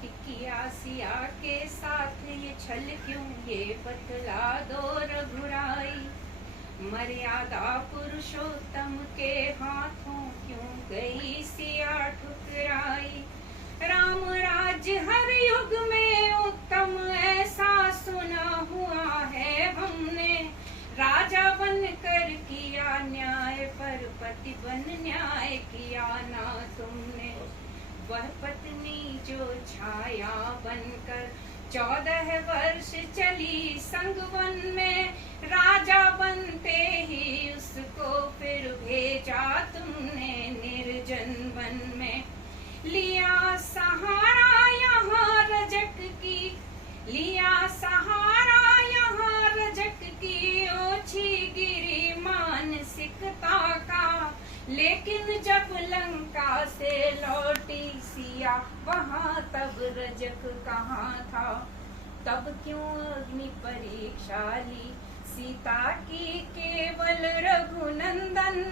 कि किया सिया के साथ ये छल क्यों, ये बतला दो रघुराई। मर्यादा पुरुषोत्तम के हाथों क्यों गई सिया ठुकराई। राम राज्य हर युग में उत्तम ऐसा सुना हुआ है हमने। राजा बन कर किया न्याय पर पति बन न्याय किया ना तुमने। वह पत्नी जो छाया बनकर 14 वर्ष चली संग वन में। राजा बनते ही उसको फिर भेजा तुमने निर्जन वन में। लिया सहारा यहाँ रजक की, लिया सहारा यहाँ रजक की। ओछी गिरी मानसिकता का, लेकिन जब लंका से लौटी सिया वहाँ तब रजक कहाँ था। तब क्यों अग्नि परीक्षा ली सीता की केवल रघुनंदन।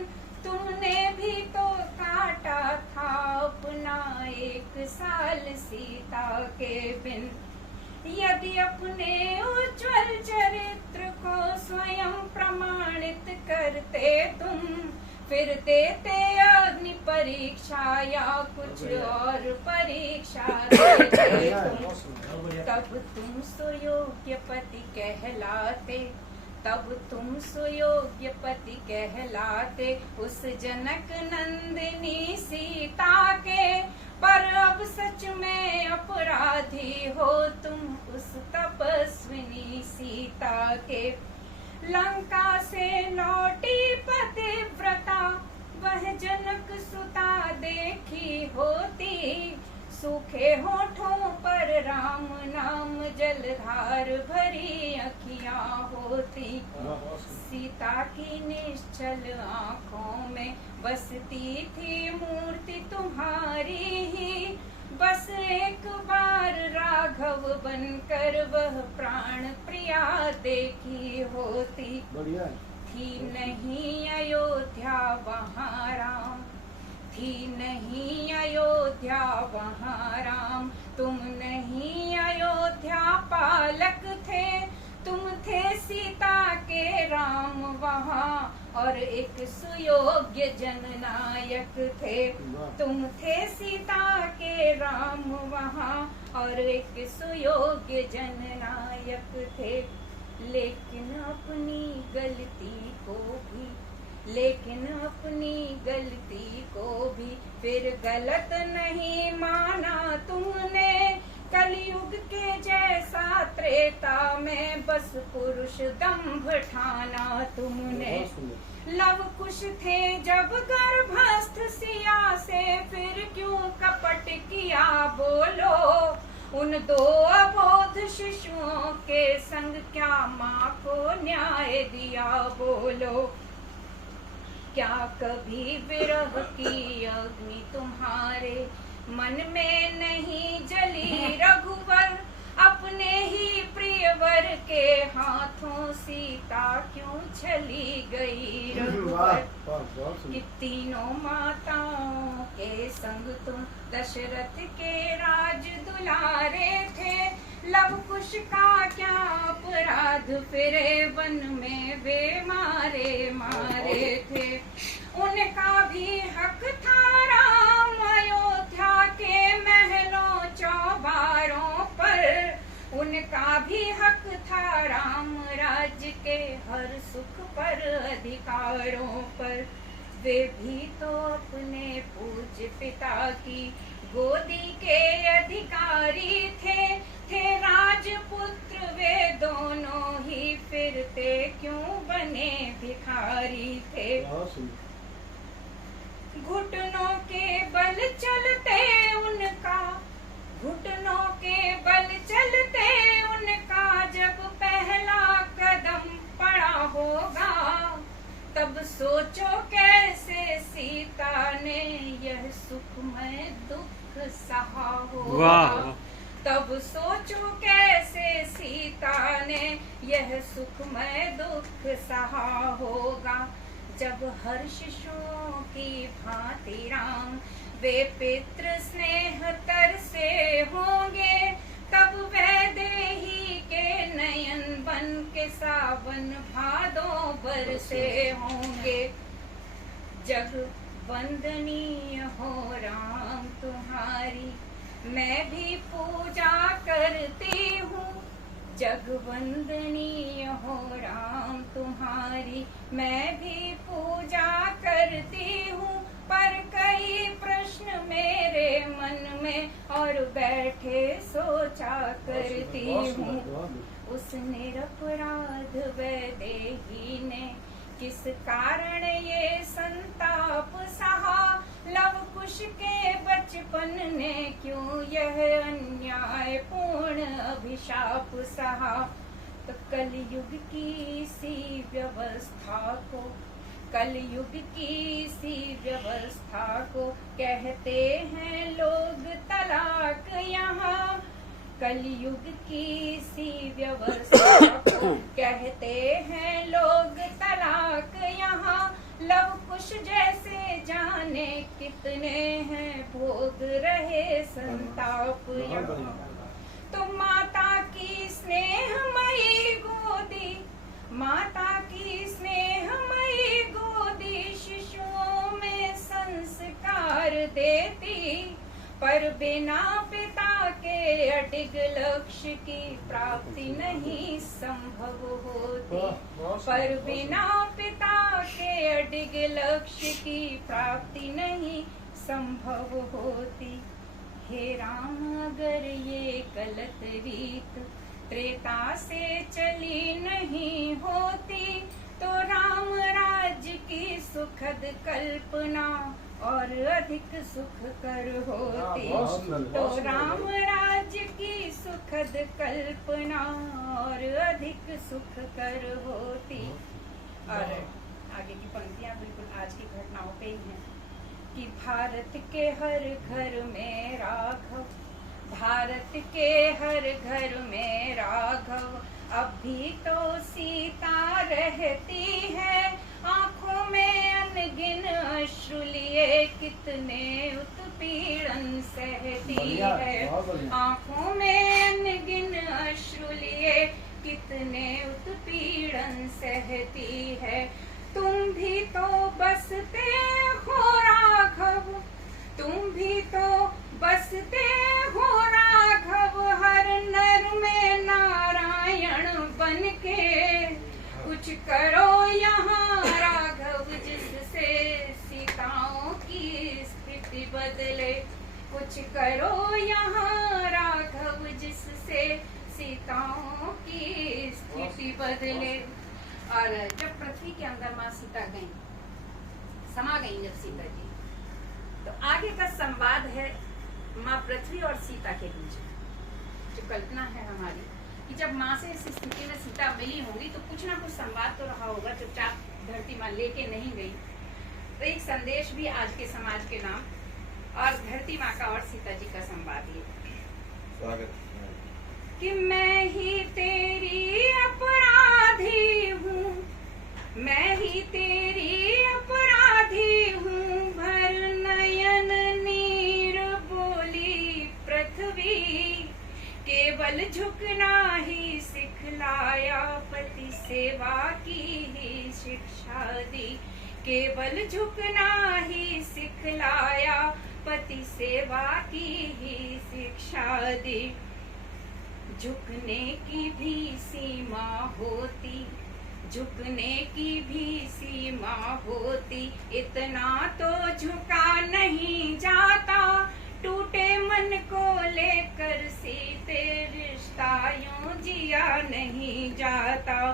तुमने भी तो काटा था अपना 1 साल सीता के बिन। यदि अपने उज्ज्वल चरित्र को स्वयं प्रमाणित करते तुम, फिर देते अग्नि परीक्षा या कुछ और परीक्षा देते तुम। तब तुम सुयोग्य पति कहलाते, तब तुम सुयोग्य पति कहलाते उस जनक नंदिनी सीता के। पर अब सच में अपराधी हो तुम उस तपस्विनी सीता के। लंका से लौटी पतिव्रता वह जनक सुता देखी होती। सूखे होठों पर राम नाम जलधार भरी अखियां होती। सीता की निश्चल आंखों में बसती थी मूर्ति तुम्हारी ही। बस एक बार राघव बनकर वह प्राण प्रिया देखी होती। थी नहीं अयोध्या वहाँ राम, थी नहीं अयोध्या वहाँ राम। तुम नहीं अयोध्या पालक थे, तुम थे सीता के राम वहाँ। और एक सुयोग्य जननायक थे, तुम थे सीता के राम वहाँ। और एक सुयोग्य जननायक थे। लेकिन अपनी गलती को भी, लेकिन अपनी गलती को भी फिर गलत नहीं माना तुमने। कलयुग के जैसा त्रेता में बस पुरुष दंभ ठाना तुमने। लव कुश थे जब गर्भस्थ सिया से, फिर क्यों कपट किया बोलो। उन 2 अबोध शिशुओं के संग क्या माँ को न्याय दिया बोलो। क्या कभी विरह की अग्नि तुम्हारे मन में नहीं जली रघुवर। अपने ही प्रियवर के हाथों सीता क्यों चली गई रघुवर। कि तीनों माताओं के संग तुम दशरथ के राज दुलारे थे। लव कुश का क्या अपराध फिरे वन में वे मारे मारे थे। उनका भी हक था राम अयोध्या के महलों चौबारों पर। उनका भी हक था राम राज्य के हर सुख पर अधिकारों पर। वे भी तो अपने पूज्य पिता की गोदी के अधिकारी थे राजपुत्र वे दोनों ही। फिरते क्यों बने भिखारी थे। घुटनों के बल चलते उनका, घुटनों के बल चलते उनका जब पहला कदम पड़ा होगा। तब सोचो कैसे सीता ने यह सुखमय दुख सहा होगा। तब सोचो कैसे सीता ने यह सुखमय दुख सहा होगा। जब हर शिशुओं की भांति राम वे पितृ स्नेह तर से होंगे, तब वैदेही के नयन बन के सावन भादों बरसे होंगे। जग वंदनीय हो राम तुम्हारी, मैं भी पूजा करती हूँ। जग वंदनीय हो राम तुम्हारी, मैं भी पूजा करती हूँ। पर कई प्रश्न मेरे मन में और बैठे सोचा करती हूँ। उस निरपराध वैदेही ने किस कारण ये संताप सहा, लव कुश के बचपन ने क्यों यह अन्याय पूर्ण अभिशाप सहा। तो कलयुग की सी व्यवस्था को, कलयुग की सी व्यवस्था को कहते हैं लोग तलाक यहाँ। कलयुग की सी व्यवस्था को कहते हैं लोग तलाक यहाँ। लव कुश जैसे जाने कितने हैं भोग रहे संताप यहाँ। तो माता की स्नेहमयी गोदी, माता की स्नेहमयी गोदी शिशुओं में संस्कार देती। पर बिना पिता के अडिग लक्ष्य की प्राप्ति नहीं संभव होती। पर बिना पिता के अडिग लक्ष्य की प्राप्ति नहीं संभव होती। हे राम अगर ये गलत रीत त्रेता से चली नहीं होती, तो राम राज्य की सुखद कल्पना और अधिक सुख कर होती। तो राम राज्य की सुखद कल्पना और अधिक सुख कर होती। और आगे की पंक्तियां बिल्कुल आज की घटनाओं पे ही हैं कि भारत के हर घर में राघव, भारत के हर घर में राघव, अब भी तो सीता रहती है। आंखों में अनगिन अश्रु लिए कितने उत्पीड़न सहती है। आंखों में अनगिन अश्रु लिए कितने उत्पीड़न सहती है। तुम भी तो बसते हो राघव, तुम भी तो बसते हो राघव, हर नर में नारायण बन के। कुछ करो यहाँ राघव जिससे सीताओं की स्थिति बदले। कुछ करो यहाँ राघव जिससे सीताओं की स्थिति बदले। और जब पृथ्वी के अंदर माँ सीता गई, समा गई जब सीता जी, तो आगे का संवाद है माँ पृथ्वी और सीता के बीच। जो कल्पना है हमारी कि जब माँ से इस स्थिति में सीता मिली होंगी तो कुछ ना कुछ संवाद तो रहा होगा, चुपचाप धरती माँ लेके नहीं गई। तो एक संदेश भी आज के समाज के नाम और धरती माँ का और सीता जी का संवाद ये स्वागत कि मैं ही तेरी अपराधी हूँ, मैं ही तेरी अपराधी हूँ। भर नयन नीर बोली पृथ्वी, केवल झुकना ही सिखलाया, पति सेवा की ही शिक्षा दी। केवल झुकना ही सिखलाया, पति सेवा की ही शिक्षा दी। झुकने की भी सीमा होती, झुकने की भी सीमा होती। इतना तो झुका नहीं जाता, टूटे मन को लेकर सीते रिश्ता यूं जिया नहीं जाता।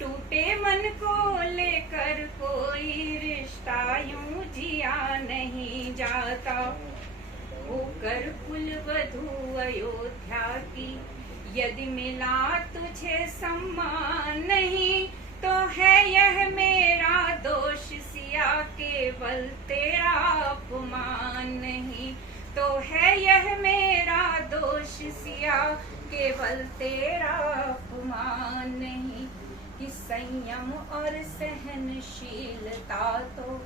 टूटे मन को लेकर कोई रिश्ता यूं जिया नहीं जाता। होकर कुलवधू अयोध्या की, यदि मिला तुझे सम्मान नहीं, तो है यह मेरा दोष सिया, केवल तेरा अपमान नहीं। तो है यह मेरा दोष सिया, केवल तेरा अपमान नहीं। कि संयम और सहनशीलता तो,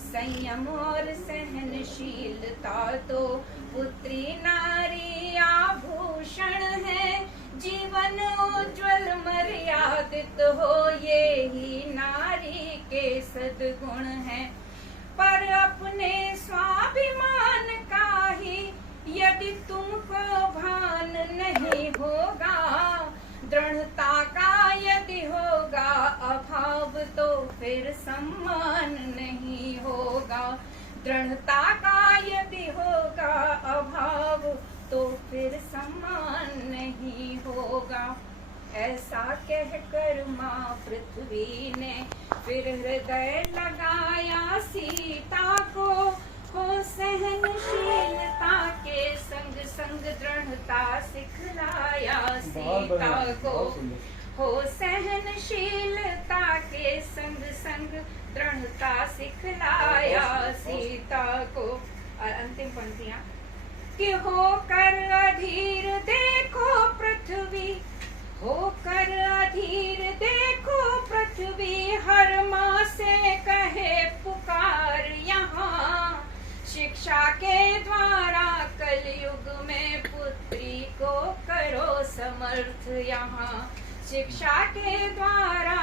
संयम और सहनशीलता तो पुत्री नारी आभूषण है। जीवन उज्ज्वल मर्यादित हो ये ही नारी के सद्गुण है। पर अपने स्वाभिमान का ही यदि तुमको भान नहीं होगा, दृढ़ता का यदि होगा अभाव तो फिर सम्मान नहीं होगा। दृढ़ता का यदि होगा अभाव तो फिर सम्मान नहीं होगा। ऐसा कहकर माँ पृथ्वी ने फिर हृदय लगाया सीता को। हो सहनशीलता के संग संग दृढ़ता सिखलाया सीता को। हो सहनशीलता के संग संग दृढ़ता सिखलाया सीता को। और अंतिम पंक्तियां कि होकर अधीर देखो पृथ्वी, होकर अधीर देखो पृथ्वी, हर माँ से कहे पुकार यहाँ। शिक्षा के द्वारा कलयुग में पुत्री को करो समर्थ यहाँ। शिक्षा के द्वारा